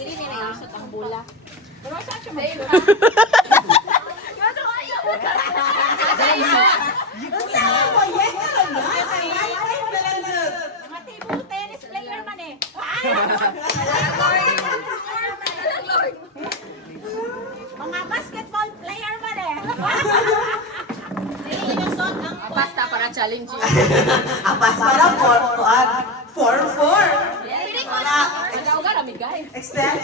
Dili ni nailisot ang bula. Pero saan siya mag-shoot? Mga table tennis player man eh. Mga basketball player man eh. Dili ilusot ang Basta para challenge yun. Apas para 4-4. Dili ko Wala. Nagkauga kami guys. Extend.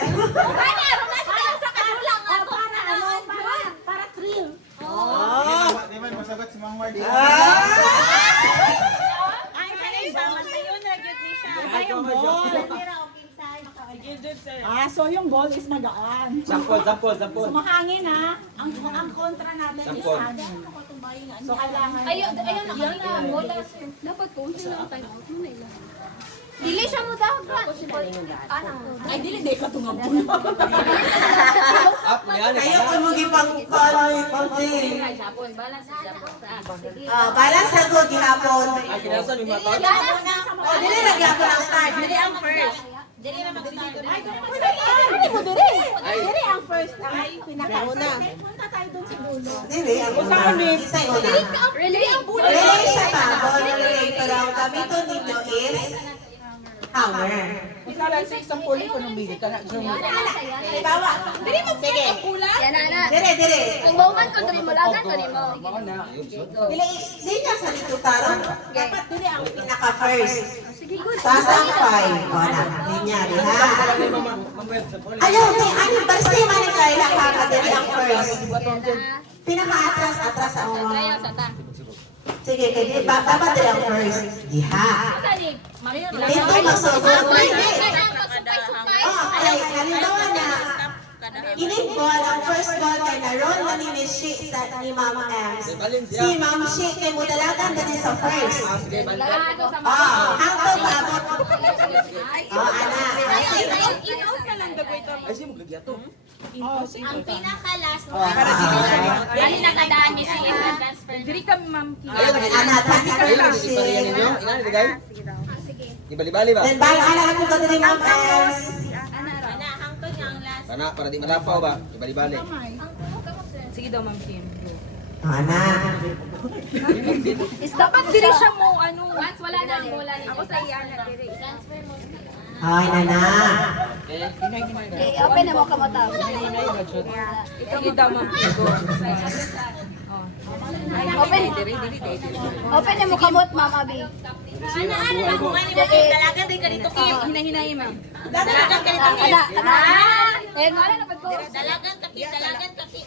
sa kanulang para thrill. Di man masagot si Mang Mark. Ay, kani ba masayon na gyud ni siya. Yung ball. So yung ball is magaan. Sampol. So mahangin ha. Ang kontra natin is Sampol. hangin. So kailangan. Ayun na kanina. Wala sir. Dapat kung sino ang time out mo na ilan. Dili siya mo dapat. Ay dili di ka tungab ball. Up, yan. Kayo kung magipang panoy pati. Japon, balance sa Japon. Balance sa good gihapon. Ay, kinasan yung mata. Dili lagi ako ng start. Dili ang first. Dili na mag-start. Ay mo diri. Diri ang first ang pinakauna. Punta tayo doon sa dulo. Dili ang una. Isa yung una. Really? Relay siya pa. Ball relay. Pero ang gamiton ninyo is hammer. Isa lang sa isang puli ko nung bili ka na. Halimbawa. Dili mo sige. Pula. Yan na. Dire. Kung bauman ko diri mo lagan ko nimo. Dili niya sa dito karon. Dapat dili ang pinaka first. Sasampay. O na. Linya ha. Ayaw, ani barsi man ni Kayla ka dili ang first. Pinaka-atras ang Trial sa ta. sige, kaya dapat dili ang first. Diha. Kani, Mario. Dito masugod. Supay-supay. Ay, halimbawa na, inig ball, ang first ball kay naroon na ni Shi sa ni Mama Ems. Si Ma'am Shi kay mo dalagan din sa first. Lagan sa Ang pababot. Ana. In-out na lang dagoy ito. Ay, siya maglagya to. Ang pinaka-last Dali na kadaan ni si transfer. Diri ka ma'am. Ana, transfer Ayun, si. istorya ninyo. Ina, ilagay. Ibali-bali ba? Then bali, ana ako ko ni Ma'am Ems. Ana, hangtod nga ang last. Para di malapaw ba? Ibali-bali. Sige daw ma'am Kim. Ana. Dapat diri siya mo ano. Once wala na ang bola ni. Ako sa iyana diri. Transfer mo. Ay, nana. Open na mo ka mo tao. Sige daw ma'am. Open. Open na mo kamot, Ma'am Abi. Ana, kung ano mo dalagan din ka dito Kim. Hinahinay ma'am. Dalagan ka dito Kim. Eh, wala na pagko. Dalagan ka Kim, dalagan ka Kim.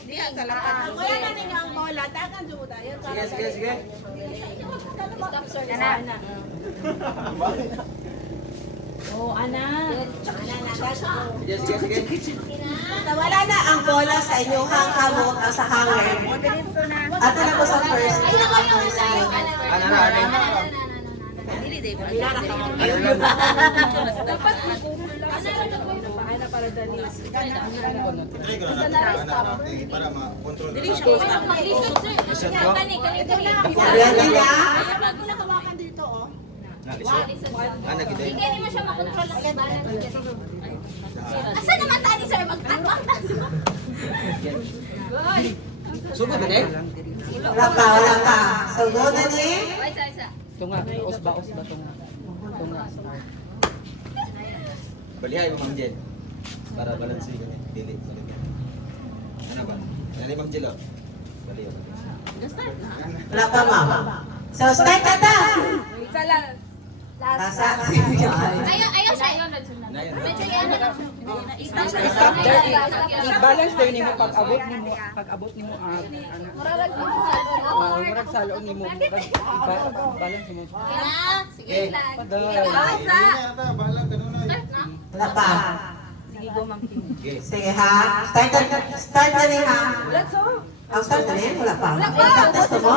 Wala na ninyo ang bola, dagan jud tayo. Sige. Stop, sir. Oh, ana. Sige. Wala na ang bola sa inyong hangkamot o sa hanger. At na ko sa first. Ano. Para ma-control. Ayan nila. Ana kita. Hindi mo siya makontrol ang balance. Asa naman tani sir magtanong? Sugod ba eh? Wala pa. So, go na ni. Isa. Tunga, usba tunga. Balihay mo Ma'am Jen. Para balanse kami. Dili sa lagyan. Ano ba? Ano Ma'am Jen? Balihay. Wala pa, ma'am. So, start na ta. Isa lang. Tasa. Ayaw siya. Nayan. Medyo yan na lang. I-balance din nimo pag-abot nimo ang anak. Murag salo nimo balance nimo. Sige lang. Bahala ka nun ay. Wala pa. Sige go ma'am Kim. Sige ha. Start na ni ha. Let's go. Ang start na ni. Wala pa. Test mo.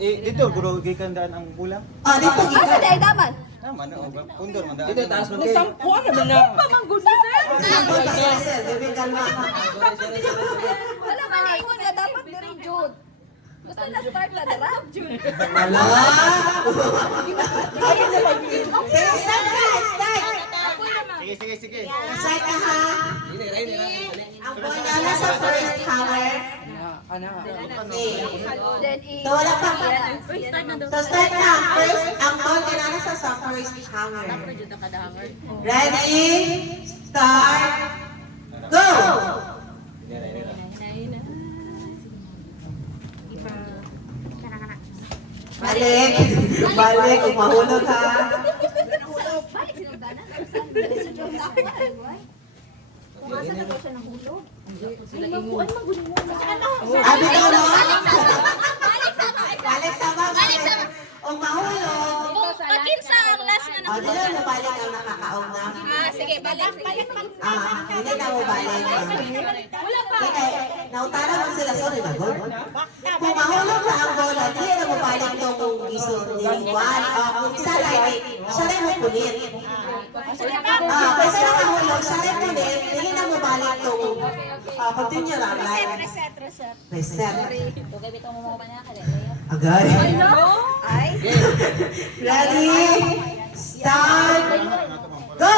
Dito, guro gikandaan ang bulang. Oh, dito. Asa day daman? Tama na, pundor man daan. Dito, taas man kayo. Sampo na na. Manggusto sir. Bibig kalma. Wala man eh. Kung nga dapat diri Jude. Gusto na start na dira? Wala. Sige, start guys. Sige. Start na ha. Dili, dali. Ang ball na nasa first hammer. Okay. So wala pa. So start na. First, ang ball na nasa sa first hammer. Ready? Start. Go! Balik. Balik. Kung mahulog ha. Abi ka no? Balik sa mga. Kung mahulog. Pakinsa ang last na O, dito na balik ang nakakaog na. Sige, balik. Hindi na mo balik. Nautara mo sila. Sorry ba, God? Kung mahulog na ang bola, hindi na mo balik itong isod ni Juan. Kung isa lang, siya rin mo punit. Kasi nakahulog, siya rin punit, hindi na mo balik itong continue lang. Reset. Agay. Ready? Start. Go!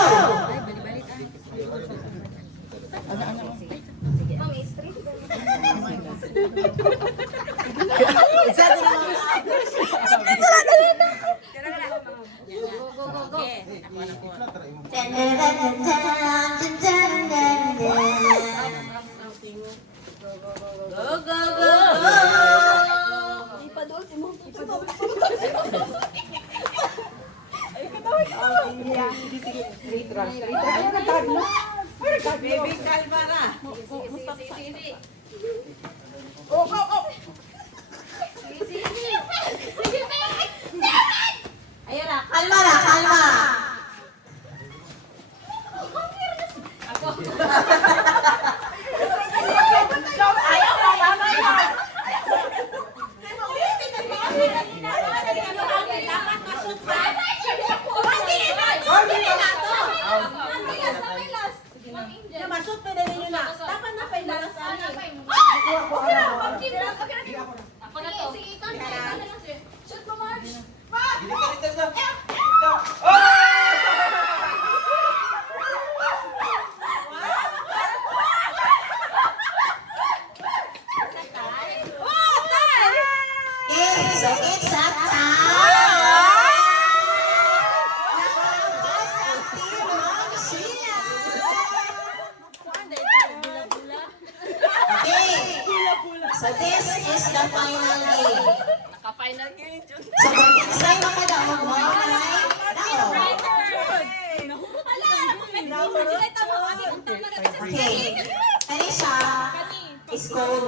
Baby, kalma na. Ayun na. Kalma na, kalma. Ayaw na, mama na. Dapat masuk pa. Masuk pa din yun na. Dapat na pa yung lalas ani. Ako na to. Sige, ikaw na lang. Shoot mo, Marge. Dili ka rito. Okay, so it's a tie. Nakabas ang team ng Sheila. Okay, so this is the final game. Naka-final game, Jun. So kung insay makadamog mo, ay, nako. Okay, kani siya, is called